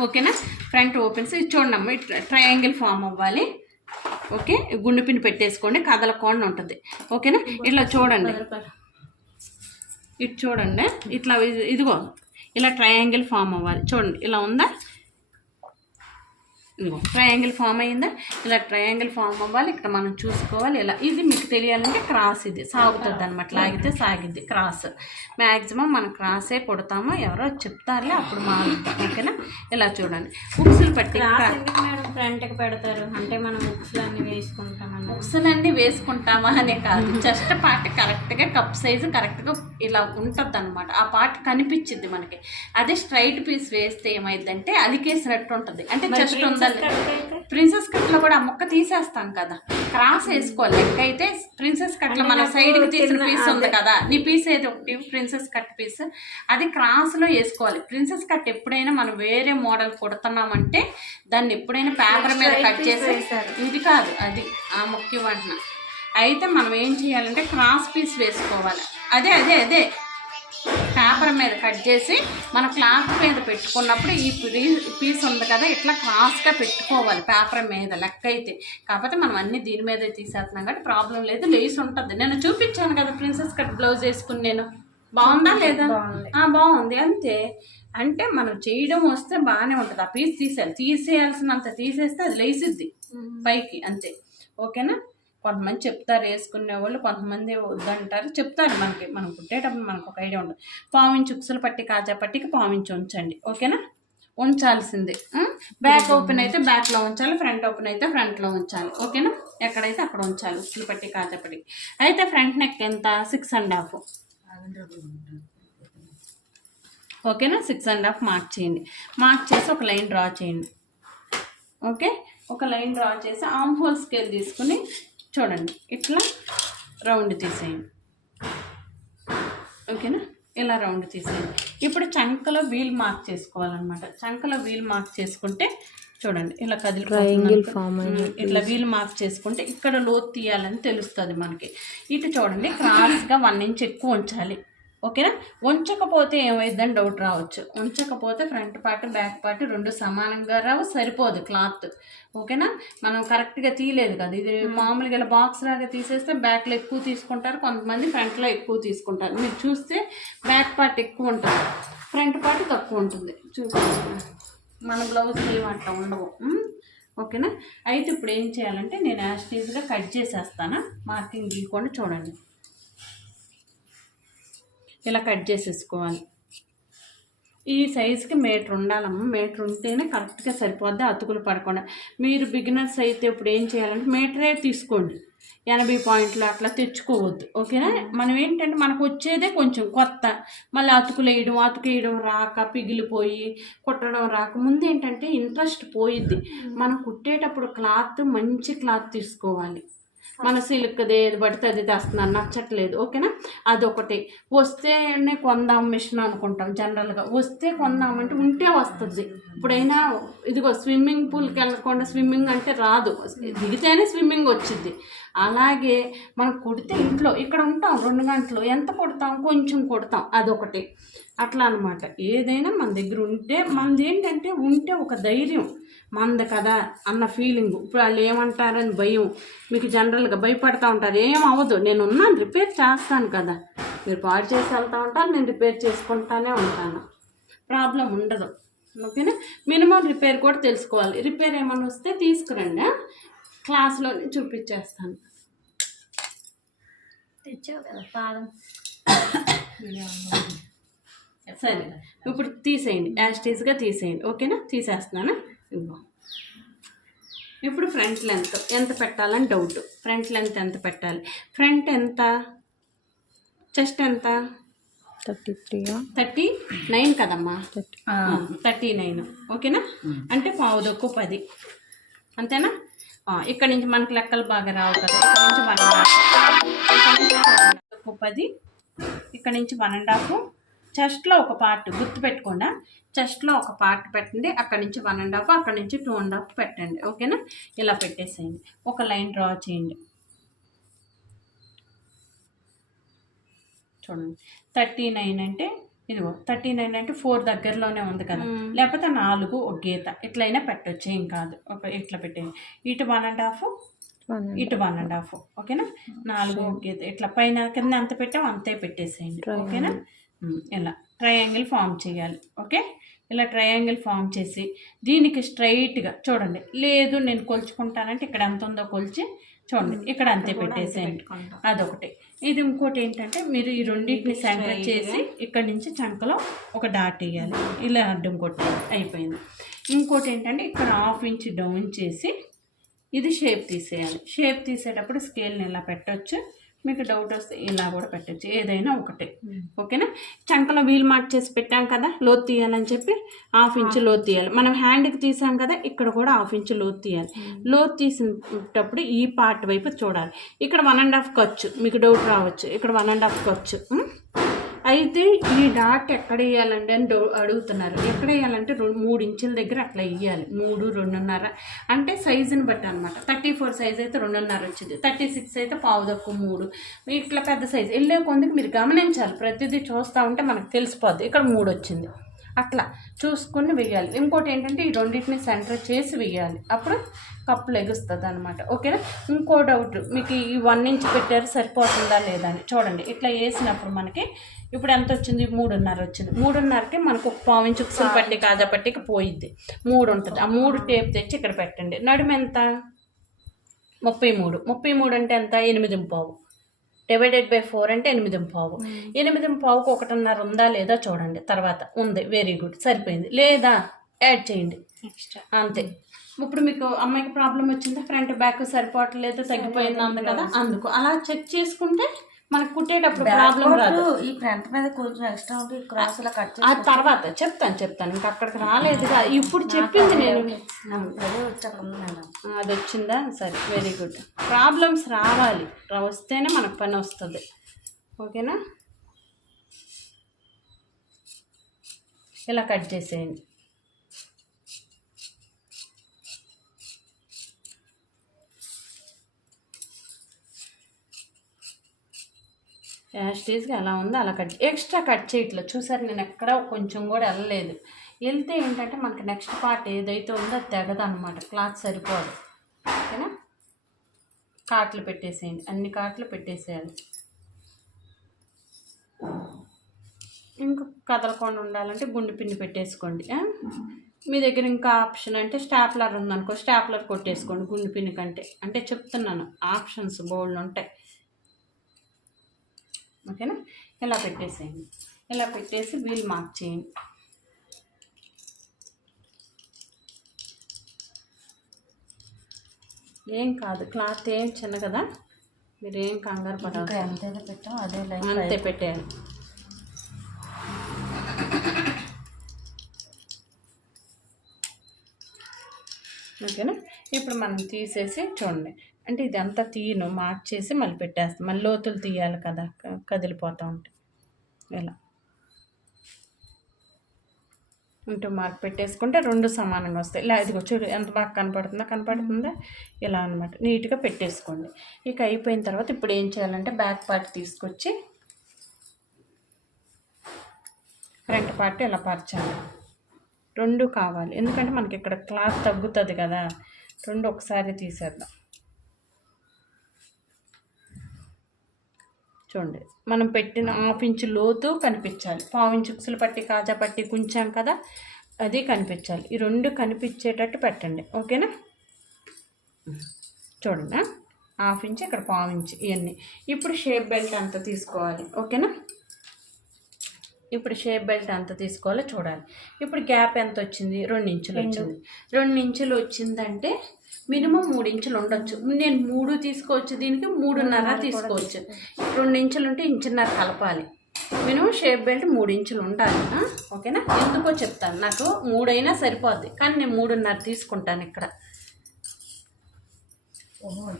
ఓకేనా? ఫ్రంట్ ఓపెన్స్ ఇది చూడండి అమ్మ, ట్రయాంగిల్ ఫామ్ అవ్వాలి. ఓకే, గుండు పిన్ పెట్టేసుకోండి, కదలకుండా ఉంటుంది. ఓకేనా? ఇట్లా చూడండి, ఇటు చూడండి, ఇట్లా ఇదిగో ఇలా ట్రయాంగిల్ ఫామ్ అవ్వాలి. చూడండి ఇలా ఉందా, ఇదిగో ట్రయాంగిల్ ఫామ్ అయ్యిందా? ఇలా ట్రయాంగిల్ ఫామ్ అవ్వాలి. ఇక్కడ మనం చూసుకోవాలి. ఇలా ఇది మీకు తెలియాలంటే క్రాస్ ఇది సాగుతుంది అనమాట, లాగితే సాగిద్ది క్రాస్. మ్యాక్సిమం మనం క్రాసే కొడతామో, ఎవరో చెప్తారులే అప్పుడు మారుతాం. ఓకేనా? ఇలా చూడండి, ఉక్సులు పట్టి ఫ్రంట్కి పెడతారు అంటే మనం ఉక్సులన్నీ వేసుకుంటామని. ఉక్సులన్నీ వేసుకుంటామా అనే కాదు, జస్ట్ పార్ట్ కరెక్ట్గా కప్ సైజు కరెక్ట్గా ఇలా ఉంటుంది అనమాట. ఆ పార్ట్ కనిపించింది మనకి. అదే స్ట్రైట్ పీస్ వేస్తే ఏమైందంటే అలికేసినట్టు ఉంటుంది. అంటే జస్ట్ ఉందా ప్రిన్సెస్ కట్ లో కూడా ఆ ముక్క తీసేస్తాం కదా, క్రాస్ వేసుకోవాలి. లెక్క అయితే ప్రిన్సెస్ కట్ లో మన సైడ్ కి తీసిన పీస్ ఉంది కదా, నీ పీస్ ఏదో ఒకటి ప్రిన్సెస్ కట్ పీస్, అది క్రాస్ లో వేసుకోవాలి. ప్రిన్సెస్ కట్ ఎప్పుడైనా మనం వేరే మోడల్ కుడుతున్నామంటే దాన్ని ఎప్పుడైనా పేపర్ మీద కట్ చేసి, ఇది కాదు అది ఆ ముక్క ఇవ్వంటున్నా. అయితే మనం ఏం చేయాలంటే క్రాస్ పీస్ వేసుకోవాలి. అదే అదే అదే పేపర్ మీద కట్ చేసి మన క్లాత్ మీద పెట్టుకున్నప్పుడు ఈ పీస్ ఉంది కదా ఇట్లా క్రాస్గా పెట్టుకోవాలి పేపర్ మీద లెక్క అయితే. కాకపోతే మనం అన్ని దీని మీదే తీసేస్తున్నాం కాబట్టి ప్రాబ్లం లేదు, లేస్ ఉంటుంది. నేను చూపించాను కదా ప్రిన్సెస్ కట్ బ్లౌజ్ వేసుకుని, నేను బాగుందా లేదా? బాగుంది అంతే. అంటే మనం చేయడం వస్తే బాగానే ఉంటుంది. ఆ పీస్ తీసేయాల్సినంత తీసేస్తే అది లేసిద్ది పైకి అంతే. ఓకేనా? కొంతమంది చెప్తారు వేసుకునే వాళ్ళు, కొంతమంది వద్దంటారు, చెప్తారు. మనం కుట్టేటప్పుడు మనకు ఒక ఐడియా ఉంటుంది. 1/4 ఇంచ్ ఉక్సులు పట్టి కాజా పట్టికి 1/4 ఇంచ్ ఉంచండి. ఓకేనా? ఉంచాల్సిందే. బ్యాక్ ఓపెన్ అయితే బ్యాక్లో ఉంచాలి, ఫ్రంట్ ఓపెన్ అయితే ఫ్రంట్లో ఉంచాలి. ఓకేనా? ఎక్కడైతే అక్కడ ఉంచాలి ఉక్సులు పట్టి కాజా పట్టి. అయితే ఫ్రంట్ నెక్ ఎంత? 6.5. ఓకేనా? 6.5 మార్క్ చేయండి. మార్క్ చేసి ఒక లైన్ డ్రా చేయండి. ఓకే, ఒక లైన్ డ్రా చేసి ఆర్మ్ హోల్ స్కేల్ తీసుకుని చూడండి ఇట్లా రౌండ్ తీసేయండి. ఓకేనా, ఇలా రౌండ్ తీసేయండి. ఇప్పుడు చంకలో వీల్ మార్క్ చేసుకోవాలన్నమాట. చంకలో వీల్ మార్క్ చేసుకుంటే చూడండి ఇలా కదిలిపోతుంది. ఇట్లా వీల్ మార్క్ చేసుకుంటే ఇక్కడ లోతు తీయాలని తెలుస్తుంది మనకి. ఇటు చూడండి క్రాస్గా 1 ఇంచ్ ఎక్కువ ఉంచాలి. ఓకేనా, ఉంచకపోతే ఏమైందని డౌట్ రావచ్చు. ఉంచకపోతే ఫ్రంట్ పార్ట్ బ్యాక్ పార్ట్ రెండు సమానంగా రావు, సరిపోదు క్లాత్. ఓకేనా, మనం కరెక్ట్గా తీయలేదు కదా. ఇది మామూలుగా ఇలా బాక్స్ లాగా తీసేస్తే బ్యాక్లో ఎక్కువ తీసుకుంటారు, కొంతమంది ఫ్రంట్లో ఎక్కువ తీసుకుంటారు. మీరు చూస్తే బ్యాక్ పార్ట్ ఎక్కువ ఉంటుంది, ఫ్రంట్ పార్ట్ తక్కువ ఉంటుంది. చూపించండి, మన బ్లౌజ్ ఏం అట్లా ఉండవు. ఓకేనా, అయితే ఇప్పుడు ఏం చేయాలంటే నేను యాస్టీజ్గా కట్ చేసేస్తాను. మార్కింగ్ గీకుండా చూడండి ఇలా కట్ చేసేసుకోవాలి. ఈ సైజుకి మీటర్ ఉండాలమ్మ. మీటర్ ఉంటేనే కరెక్ట్గా సరిపోద్ది, అతుకులు పడకుండా. మీరు బిగినర్స్ అయితే ఇప్పుడు ఏం చేయాలంటే మీటరే తీసుకోండి, 80 పాయింట్లు అట్లా తెచ్చుకోవద్దు. ఓకేనా, మనం ఏంటంటే మనకు వచ్చేదే కొంచెం కొత్త, మళ్ళీ అతుకులేయడం రాక పిగిలిపోయి కుట్టడం రాక ముందు ఏంటంటే ఇంట్రెస్ట్ పోయిద్ది. మనం కుట్టేటప్పుడు క్లాత్ మంచి క్లాత్ తీసుకోవాలి. మన సిల్క్ది ఏది పడితే అది తెస్తున్నాను, నచ్చట్లేదు. ఓకేనా, అదొకటి. వస్తేనే కొందాం మిషన్ అనుకుంటాం జనరల్గా. వస్తే కొందామంటే ఉంటే వస్తుంది. ఇప్పుడైనా ఇదిగో స్విమ్మింగ్ పూల్కి వెళ్ళకుండా స్విమ్మింగ్ అంటే రాదు, దిగితేనే స్విమ్మింగ్ వచ్చింది. అలాగే మనం కుడితే ఇంట్లో ఇక్కడ ఉంటాం 2 గంటలు, ఎంత కుడతాం, కొంచెం కుడతాం, అదొకటి. అట్లా అనమాట. ఏదైనా మన దగ్గర ఉంటే, మనది ఏంటంటే ఉంటే ఒక ధైర్యం, మంద కదా అన్న ఫీలింగ్. ఇప్పుడు వాళ్ళు ఏమంటారని భయం. మీకు జనరల్గా భయపడతా ఉంటారు, ఏం అవ్వదు, నేను ఉన్నాను, రిపేర్ చేస్తాను కదా. మీరు పాడు చేసి వెళ్తూ ఉంటారు, నేను రిపేర్ చేసుకుంటానే ఉంటాను, ప్రాబ్లం ఉండదు. ఓకేనా, మినిమం రిపేర్ కూడా తెలుసుకోవాలి. రిపేర్ ఏమైనా వస్తే తీసుకురండి, క్లాస్లోనే చూపించేస్తాను. తెచ్చావు కదా పాదం. సరే, ఇప్పుడు తీసేయండి, యాస్టీజ్గా తీసేయండి. ఓకేనా, తీసేస్తున్నాను. ఇప్పుడు ఫ్రంట్ లెంత్ ఎంత పెట్టాలని డౌట్. ఫ్రంట్ లెంత్ ఎంత పెట్టాలి? ఫ్రంట్ ఎంత, చెస్ట్ ఎంత? 39 కదమ్మా, 39. ఓకేనా, అంటే పావుదొక్కు 10, అంతేనా? ఇక్కడ నుంచి మనకు లెక్కలు బాగా రావు కదా. ఇక్కడ నుంచి 10, ఇక్కడ నుంచి 1.5. చెస్ట్లో ఒక పార్ట్ గుర్తుపెట్టుకోండి, చెస్ట్లో ఒక పార్ట్ పెట్టండి. అక్కడ నుంచి 1.5, అక్కడ నుంచి 2.5 పెట్టండి. ఓకేనా, ఇలా పెట్టేసేయండి. ఒక లైన్ డ్రా చేయండి. చూడండి 39 అంటే ఇదిగో 39 అంటే 4 దగ్గరలోనే ఉంది కదా, లేకపోతే 4 ఒక గీత ఇట్లయినా పెట్టవచ్చు, ఏం కాదు. ఒక ఇట్లా పెట్టేయండి. ఇటు 1.5, ఇటు 1.5. ఓకేనా, 4 ఒక గీత ఇట్లా పైన కింద ఎంత పెట్టామో అంతే పెట్టేసేయండి. ఓకేనా, ఇలా ట్రయాంగిల్ ఫామ్ చేయాలి. ఓకే, ఇలా ట్రయాంగిల్ ఫామ్ చేసి దీనికి స్ట్రైట్గా చూడండి. లేదు నేను కొలుచుకుంటానంటే ఇక్కడ ఎంత ఉందో కొలిచి చూడండి, ఇక్కడ అంతే పెట్టేసేయండి. అదొకటి. ఇది ఇంకోటి ఏంటంటే మీరు ఈ రెండింటిని సెంటర్ చేసి ఇక్కడ నుంచి చంకలో ఒక డాట్ వేయాలి, ఇలా అడ్డం కొట్టి అయిపోయింది. ఇంకోటి ఏంటంటే ఇక్కడ 1/2 ఇంచ్ డౌన్ చేసి ఇది షేప్ తీసేయాలి. షేప్ తీసేటప్పుడు స్కేల్ని ఇలా పెట్టవచ్చు, మీకు డౌట్ వస్తే ఇలా కూడా పెట్టచ్చు, ఏదైనా ఒకటే. ఓకేనా, చంకలో వీల్ మార్క్ చేసి పెట్టాం కదా లోతు తీయాలని చెప్పి 1/2 ఇంచ్ లోతు తీయాలి. మనం హ్యాండ్కి తీసాం కదా, ఇక్కడ కూడా 1/2 ఇంచ్ లోతు తీయాలి. లోతు తీసినప్పుడు ఈ పార్ట్ వైపు చూడాలి. ఇక్కడ 1.5 ఖర్చు, మీకు డౌట్ రావచ్చు, ఇక్కడ 1.5 ఖర్చు. అయితే ఈ డాట్ ఎక్కడ వేయాలండి అని అడుగుతున్నారు. ఎక్కడ వేయాలంటే 3 ఇంచుల దగ్గర అట్లా వేయాలి. 3, 2.5 అంటే సైజుని బట్టి అనమాట. 34 సైజ్ అయితే 2.5 వచ్చింది, 36 అయితే పావుదక్కు 3. ఇట్లా పెద్ద సైజు వెళ్ళే కొందుకు మీరు గమనించాలి, ప్రతిదీ చూస్తూ ఉంటే మనకు తెలిసిపోద్ది. ఇక్కడ 3 వచ్చింది, అట్లా చూసుకుని వేయాలి. ఇంకోటి ఏంటంటే ఈ రెండింటిని సెంటర్ చేసి వేయాలి, అప్పుడు కప్పులు ఎగుస్తుంది అనమాట. ఓకేనా, ఇంకో డౌట్, మీకు ఈ 1 ఇంచ్ పెట్టారు సరిపోతుందా లేదా అని చూడండి. ఇట్లా వేసినప్పుడు మనకి ఇప్పుడు ఎంత వచ్చింది? 3.5 వచ్చింది. 3.5కి మనకు ఒక 1/4 ఇంచ్ ఉక్సులు పట్టి కాజా పట్టికి పోయిద్ది, 3 ఉంటుంది. ఆ 3 టేప్ తెచ్చి ఇక్కడ పెట్టండి. నడుము ఎంత? 33. 33 అంటే ఎంత? 8.5 డివైడెడ్ బై 4 అంటే 8.5. 8.5కు 1.5 ఉందా లేదా చూడండి. తర్వాత ఉంది, వెరీ గుడ్, సరిపోయింది. లేదా యాడ్ చేయండి ఎక్స్ట్రా, అంతే. ఇప్పుడు మీకు అమ్మాయికి ప్రాబ్లం వచ్చిందా, ఫ్రంట్ బ్యాక్ సరిపోవట్లేదు, తగ్గిపోయింది అంది కదా, అందుకు అలా చెక్ చేసుకుంటే మనకు కుట్టేటప్పుడు ప్రాబ్లం రాదు. ఈ ఫ్రంట్ మీద కొంచెం ఎక్స్ట్రా ఉంటే క్రాస్ ఇలా కట్ ఆ తర్వాత చెప్తాను ఇంకా అక్కడికి రాలేదుగా, ఇప్పుడు చెప్పింది నేను. అదే వచ్చాక అది వచ్చిందా? సరే, వెరీ గుడ్. ప్రాబ్లమ్స్ రావాలి, వస్తేనే మనకు పని వస్తుంది. ఓకేనా? ఇలా కట్ చేసేయండి. యాస్టీస్గా ఎలా ఉందో అలా కట్, ఎక్స్ట్రా కట్ చేయట్లేదు. చూసారు, నేను ఎక్కడ కొంచెం కూడా వెళ్ళలేదు. వెళ్తే ఏంటంటే మనకి నెక్స్ట్ పార్ట్ ఏదైతే ఉందో అది తెగదు అనమాట, క్లాత్ సరిపోదు. ఓకేనా? కాట్లు పెట్టేసేయండి, అన్ని కాట్లు పెట్టేసేయాలి. ఇంకా కదలకుండా ఉండాలంటే గుండు పిన్ని పెట్టేసుకోండి. మీ దగ్గర ఇంకా ఆప్షన్ అంటే స్టాప్లర్ ఉందనుకో, స్టాప్లర్ కొట్టేసుకోండి గుండు పిన్ని కంటే. అంటే చెప్తున్నాను, ఆప్షన్స్ బోల్డ్ ఉంటాయి. ఓకేనా? ఇలా పెట్టేసేయండి. ఇలా పెట్టేసి వీల్ మార్క్ చేయండి. ఏం కాదు, క్లాత్ ఏం చిన్న కదా, మీరు ఏం కంగారు పడాలి. ఎంతైతే పెట్టాం అదే లైన్ అంతే పెట్టేయాలి. ఓకేనా? ఇప్పుడు మనం తీసేసి చూడండి, అంటే ఇదంతా తీయను, మార్క్ చేసి మళ్ళీ పెట్టేస్తాం. మళ్ళీ లోతులు తీయాలి కదా, కదిలిపోతూ ఉంటాయి. ఇలా ఇంటూ మార్క్ పెట్టేసుకుంటే రెండు సమానంగా వస్తాయి. ఇలా ఇదిగో చూడు ఎంత బాగా కనపడుతుందా? ఇలా అనమాట, నీట్గా పెట్టేసుకోండి. ఇక అయిపోయిన తర్వాత ఇప్పుడు ఏం చేయాలంటే బ్యాక్ పార్ట్ తీసుకొచ్చి ఫ్రంట్ పార్ట్ ఇలా పరచాలి. రెండు కావాలి, ఎందుకంటే మనకి ఇక్కడ క్లాత్ తగ్గుతుంది కదా. రెండు ఒకసారి తీసేద్దాం. చూడండి, మనం పెట్టిన 1/2 ఇంచు లోతు కనిపించాలి. 1/4 ఇంచు ఉక్సులు పట్టి కాజా పట్టి కుంచాం కదా, అది కనిపించాలి. ఈ రెండు కనిపించేటట్టు పెట్టండి. ఓకేనా? చూడండి, 1/2 ఇంచు ఇక్కడ 1/4 ఇంచు ఇవన్నీ. ఇప్పుడు షేప్ బెల్ట్ అంతా తీసుకోవాలి. ఓకేనా? ఇప్పుడు షేప్ బెల్ట్ అంత తీసుకోవాలో చూడాలి. ఇప్పుడు గ్యాప్ ఎంత వచ్చింది? 2 ఇంచులు వచ్చింది. 2 ఇంచులు వచ్చిందంటే మినిమం 3 ఇంచులు ఉండొచ్చు. నేను 3 తీసుకోవచ్చు, దీనికి 3.5 తీసుకోవచ్చు. 2 ఇంచులు ఉంటే 1.5 కలపాలి. మినిమం షేప్ బెల్ట్ 3 ఇంచులు ఉండాలి. ఓకేనా? ఎందుకో చెప్తాను, నాకు 3 అయినా సరిపోద్ది, కానీ నేను 3.5 తీసుకుంటాను ఇక్కడ.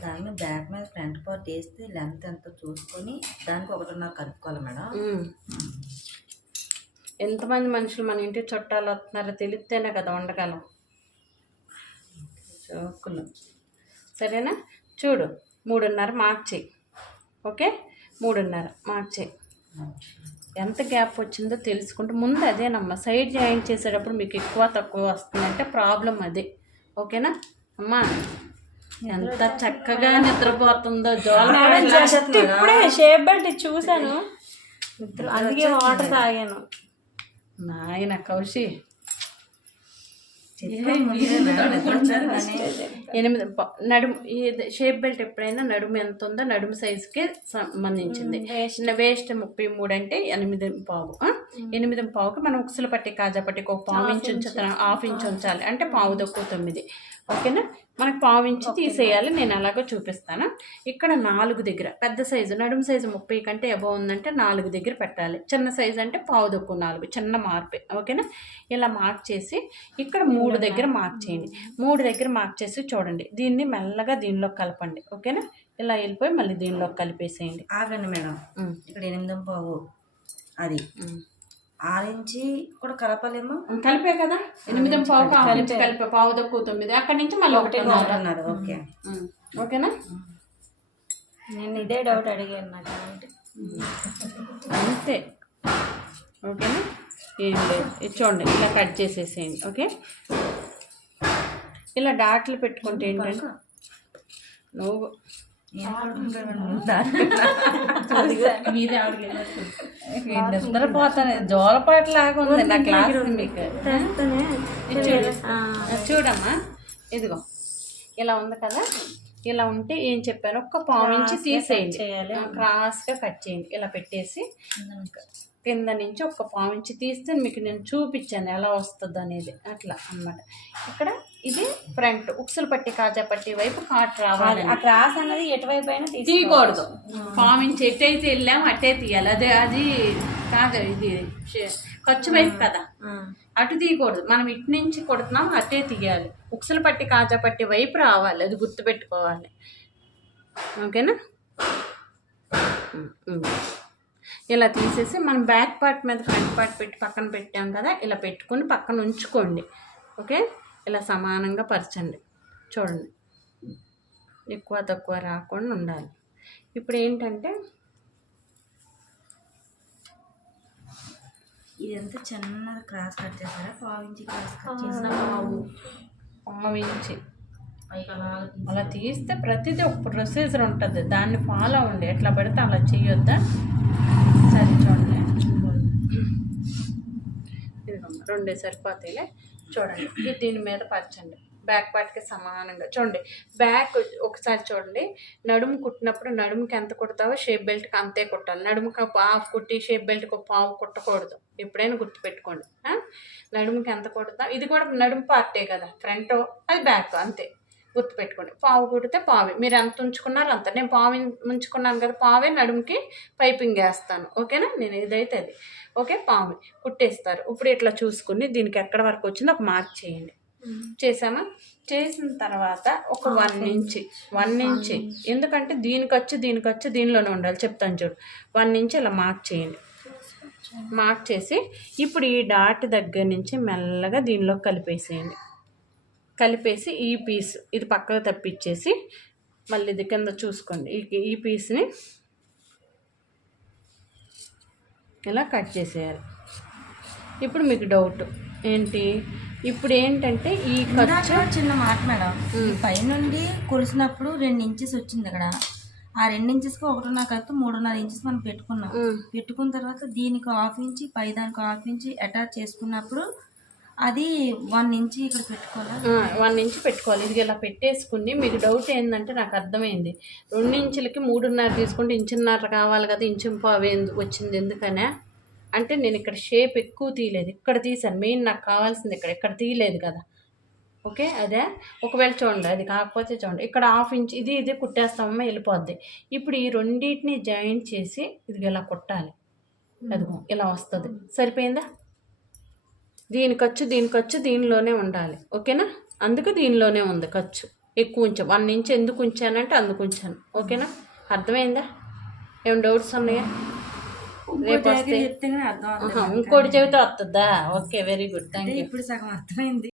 దాన్ని బ్యాక్ మీద ఫ్రంట్ పార్ట్ వేస్తే లెంత్ ఎంత చూసుకొని దానికి 1.5 కలుపుకోవాలి మేడం. ఎంతమంది మనుషులు మన ఇంటి చుట్టాలు వస్తున్నారో తెలిస్తేనే కదా వండగలం. చోకులు సరేనా? చూడు, 3.5 మార్క్ చేయి. ఓకే, 3.5 మార్క్ చేయి. ఎంత గ్యాప్ వచ్చిందో తెలుసుకుంటే ముందు అదేనమ్మా, సైడ్ జాయింట్ చేసేటప్పుడు మీకు ఎక్కువ తక్కువ వస్తుందంటే ప్రాబ్లం అదే. ఓకేనా అమ్మా? ఎంత చక్కగా నిద్రపోతుందో ఇప్పుడే షేప్ బెల్ట్ చూసాను, అందుకే వాటర్ తాగాను. నాయన కౌశి, 8 నడుము. షేప్ బెల్ట్ ఎప్పుడైనా నడుము ఎంత ఉందో నడుము సైజుకి సంబంధించింది. వేస్ట్ 33 అంటే 8.5. 8.5కి మనం ఉక్సులు పట్టి కాజా పట్టికి 1/4 ఇంచు ఉంచుతాం, 1/2 ఇంచు ఉంచాలి అంటే 1/4 ఓకేనా? మనకు 1/4 ఇంచు తీసేయాలి. నేను అలాగో చూపిస్తాను. ఇక్కడ 4 దగ్గర పెద్ద సైజు, నడుము సైజు 30 కంటే అబవ్ ఉందంటే 4 దగ్గర పెట్టాలి. చిన్న సైజు అంటే 1/4 చిన్న మార్పే. ఓకేనా? ఇలా మార్క్ చేసి ఇక్కడ 3 దగ్గర మార్క్ చేయండి. 3 దగ్గర మార్క్ చేసి చూడండి, దీన్ని మెల్లగా దీనిలో కలపండి. ఓకేనా? ఇలా వెళ్ళిపోయి మళ్ళీ దీనిలో కలిపేసేయండి. ఆగండి మేడం, ఇక్కడ 8.5 అది 6 ఇంచి కూడా కలపాలేమో. కలిపే కదా, 8.5కి 1/2 ఇంచు కలిపే 1/9. అక్కడి నుంచి మళ్ళీ 1.5. ఓకే, ఓకేనా? నేను ఇదే డౌట్ అడిగాను నాకు. అంతే. ఓకేనా? ఏం లేదు, ఇది చూడండి, ఇలా కట్ చేసేసేయండి. ఓకే, ఇలా డాట్లు పెట్టుకుంటే ఏంటంటే నువ్వు నిద్రపోతాను, జోలపాటు లాగా ఉంది నా క్లాస్. మీకు చూడమ్మా, ఇదిగో ఇలా ఉంది కదా. ఇలా ఉంటే ఏం చెప్పాను, 1/4 ఇంచు తీసేయండి, క్రాస్గా కట్ చేయండి. ఇలా పెట్టేసి కింద నుంచి ఒక పావు ఇంచి తీస్తే మీకు నేను చూపించాను ఎలా వస్తుంది అనేది, అట్లా అన్నమాట. ఇక్కడ ఇది ఫ్రంట్ ఉక్సులు పట్టి కాజా పట్టి వైపు కాట్ రావాలి. ఆ క్రాస్ అనేది ఎటువైపు అయినా తీయకూడదు, పావు ఇంచి ఎట్టయితే వెళ్ళాము అట్టే తీయాలి. అదే అది కాజా ఇది ఖర్చు వైపు కదా, అటు తీయకూడదు. మనం ఇటు నుంచి కొడుతున్నాం అట్టే తీయాలి. ఉక్సులు పట్టి కాజా పట్టి వైపు రావాలి, అది గుర్తుపెట్టుకోవాలి. ఓకేనా? ఇలా తీసేసి మనం బ్యాక్ పార్ట్ మీద ఫ్రంట్ పార్ట్ పెట్టి పక్కన పెట్టాం కదా, ఇలా పెట్టుకుని పక్కన ఉంచుకోండి. ఓకే, ఇలా సమానంగా పరచండి. చూడండి, ఎక్కువ తక్కువ రాకుండా ఉండాలి. ఇప్పుడు ఏంటంటే ఇదంతా చిన్న క్రాస్ కట్ చేస్తారా? పావు ఇంచి క్రాస్ కట్ చేసిన పావు ఇంచి అలా తీస్తే ప్రతిదీ ఒక ప్రొసీజర్ ఉంటుంది, దాన్ని ఫాలో అవ్వండి. ఎట్లా పడితే అలా చేయొద్దా? సరే చూడండి, ఇదిగోండి రెండే సరిపోతాయిలే. చూడండి, ఇది దీని మీద పరచండి బ్యాక్ పార్ట్కి సమానంగా. చూడండి బ్యాక్ ఒకసారి చూడండి, నడుము కుట్టినప్పుడు నడుముకి ఎంత కుడతావో షేప్ బెల్ట్కి అంతే కుట్టాలి. నడుముకి హాఫ్ కుట్టి షేప్ బెల్ట్కి పావు కుట్టకూడదు, ఎప్పుడైనా గుర్తుపెట్టుకోండి. నడుముకి ఎంత కుడతావు, ఇది కూడా నడుము పార్టే కదా, ఫ్రంట్ అది బ్యాక్ అంతే గుర్తుపెట్టుకోండి. పావు కుడితే పావే, మీరు ఎంత ఉంచుకున్నారో అంత. నేను పావు ఉంచుకున్నాను కదా, పావే నడుముకి పైపింగ్ వేస్తాను. ఓకేనా? నేను ఏదైతే అది ఓకే, పావు కుట్టేస్తారు. ఇప్పుడు ఇట్లా చూసుకుని దీనికి ఎక్కడ వరకు వచ్చిందో ఒక మార్క్ చేయండి. చేసామా? చేసిన తర్వాత ఒక 1 ఇంచ్, ఎందుకంటే దీనికి దీనిలోనే ఉండాలి, చెప్తాను చూడు. 1 ఇంచ్ ఇలా మార్క్ చేయండి. మార్క్ చేసి ఇప్పుడు ఈ డాట్ దగ్గర నుంచి మెల్లగా దీనిలో కలిపేసి ఈ పీస్ ఇది పక్కకు తప్పించేసి మళ్ళీ ఇది కింద చూసుకోండి. ఈ పీస్ని ఇలా కట్ చేసేయాలి. ఇప్పుడు మీకు డౌట్ ఏంటి? ఇప్పుడు ఏంటంటే ఈ ఖర్చు చిన్న మాట మేడం, పైనుండి కొలిసినప్పుడు 2 ఇంచెస్ వచ్చింది అక్కడ. ఆ 2 ఇంచెస్కి 1.5 కలిపి 3.5 ఇంచెస్ మనం పెట్టుకున్నాం. పెట్టుకున్న తర్వాత దీనికి 1/2 ఇంచి, పై దానికి 1/2 ఇంచి అటాచ్ చేసుకున్నప్పుడు అది 1 ఇంచి ఇక్కడ పెట్టుకోవాలి. 1 ఇంచ్ పెట్టుకోవాలి. ఇది ఇలా పెట్టేసుకుని మీకు డౌట్ ఏంటంటే నాకు అర్థమైంది, 2 ఇంచులకి 3.5 తీసుకుంటే 1.5 ఇంచు కావాలి కదా, 1.5 ఇంచు వచ్చింది. ఎందుకనే అంటే నేను ఇక్కడ షేప్ ఎక్కువ తీయలేదు, ఇక్కడ తీసాను. మెయిన్ నాకు కావాల్సింది ఇక్కడ తీయలేదు కదా. ఓకే, అదే ఒకవేళ చూడండి అది కాకపోతే చూడండి ఇక్కడ 1/2 ఇంచ్ ఇది కుట్టేస్తామమ్మా, వెళ్ళిపోద్ది. ఇప్పుడు ఈ రెండింటిని జాయింట్ చేసి ఇది ఇలా కుట్టాలి. అదిగో ఇలా వస్తుంది. సరిపోయిందా? దీని ఖర్చు దీనిలోనే ఉండాలి. ఓకేనా? అందుకు దీనిలోనే ఉంది ఖర్చు. ఎక్కువ ఉంచాం, 1 ఇంచ్ ఎందుకు ఉంచానంటే అందుకు ఉంచాను. ఓకేనా? అర్థమైందా? ఏమైనా డౌట్స్ ఉన్నాయా? రేపు వస్తే చెప్తే అర్థం. ఇంకోటి చెబితే వస్తుందా? Okay, very good, thank you. ఇప్పుడు సగం అర్థమైంది.